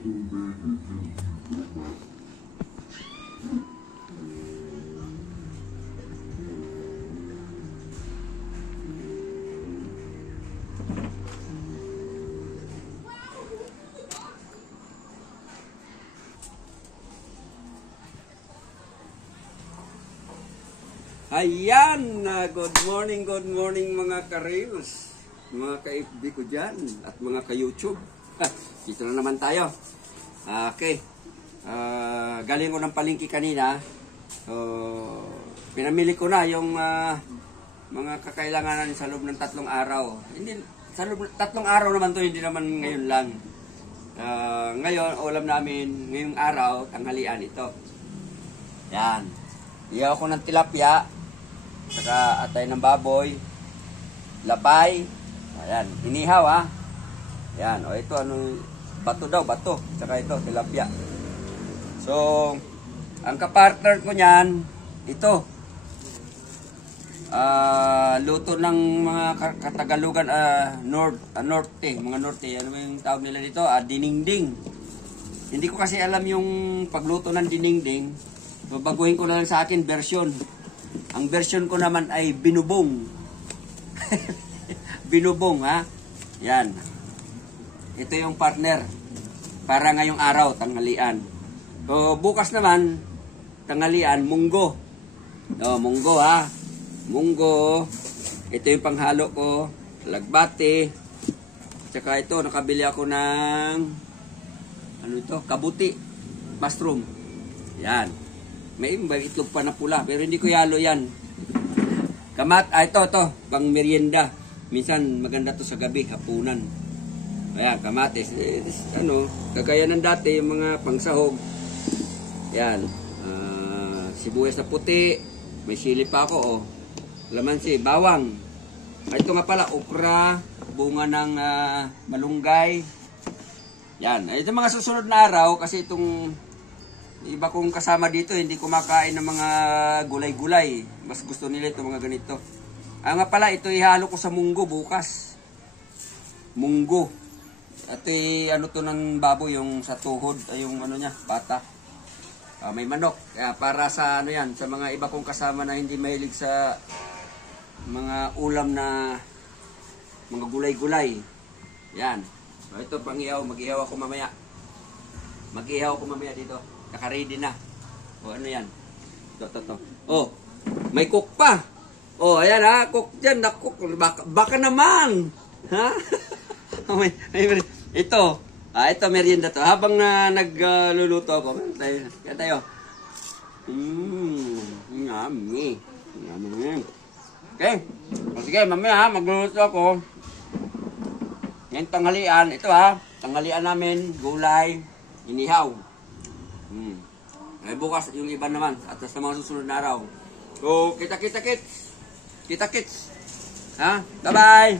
Ayan, good morning mga ka-reels, mga ka-FB ko dyan, at mga ka-YouTube. Dito na naman tayo. Okay, galing ko ng palengke kanina. Pinamili ko na yung mga kakailanganan sa loob ng 3 araw. Hindi, sa loob ng 3 araw naman to, hindi naman ngayon lang. Ngayon, ulam namin ngayong araw, tanghalian ito. Yan, iyaw ko ng tilapia, saka atay ng baboy, lapay, ayan, inihaw ha. Ayan, o ito ano, bato daw, bato, saka ito, tilapia. So, ang kapartner ko niyan, ito, luto ng mga Katagalugan, norte, mga norte, ano yung tawag nila dito, diningding. Hindi ko kasi alam yung pagluto ng diningding, so baguhin ko na lang sa akin version. Ang version ko naman ay binubong. Binubong ha. Yan. Ito yung partner. Para ngayong araw, tanghalian. So, bukas naman, tanghalian, munggo. Munggo ha. Munggo. Ito yung panghalo ko. Lagbate. Tsaka ito, nakabili ako ng ano ito? Kabuti. Mushroom. Yan. May itlog pa na pula, pero hindi ko yalo yan. Ito, pang merienda. Minsan maganda to sa gabi, hapunan. Ayan, kamatis. Kagaya ng dati, yung mga pangsahog. Yan. Sibuyas na puti. May sili pa ako, oh. Lamansi, bawang. Ito nga pala, okra, bunga ng malunggay. Yan. Ito mga susunod na araw, kasi itong iba kong kasama dito, hindi kumakain ng mga gulay-gulay. Mas gusto nila ito, mga ganito. Nga pala, ito ihalo ko sa munggo bukas. Munggo. At ano to ng baboy, yung sa tuhod, yung ano niya, pata. May manok. Para sa ano yan, sa mga iba kong kasama na hindi mahilig sa mga ulam na mga gulay-gulay. Yan. So, ito pang-ihaw, mag-ihaw ako mamaya. Mag-ihaw ako mamaya dito. Naka-ready na. O, ano yan? Ito. Oh, may cook pa. Oh, ayan ha. Cook dyan. Cook. Baka naman. Ha? Ito. Ito, merienda to. Habang nagluluto ako. Kaya tayo. Yummy. Okay. O, sige, mamaya ha. Magluluto ako. Yan, tanghalian. Ito ha. Tanghalian namin. Gulay. Inihaw. Ay bukas yung iba naman at sa mga susunod na araw. So, kita-kits. Ha? Bye-bye.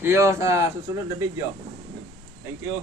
See you sa susunod na video. Thank you.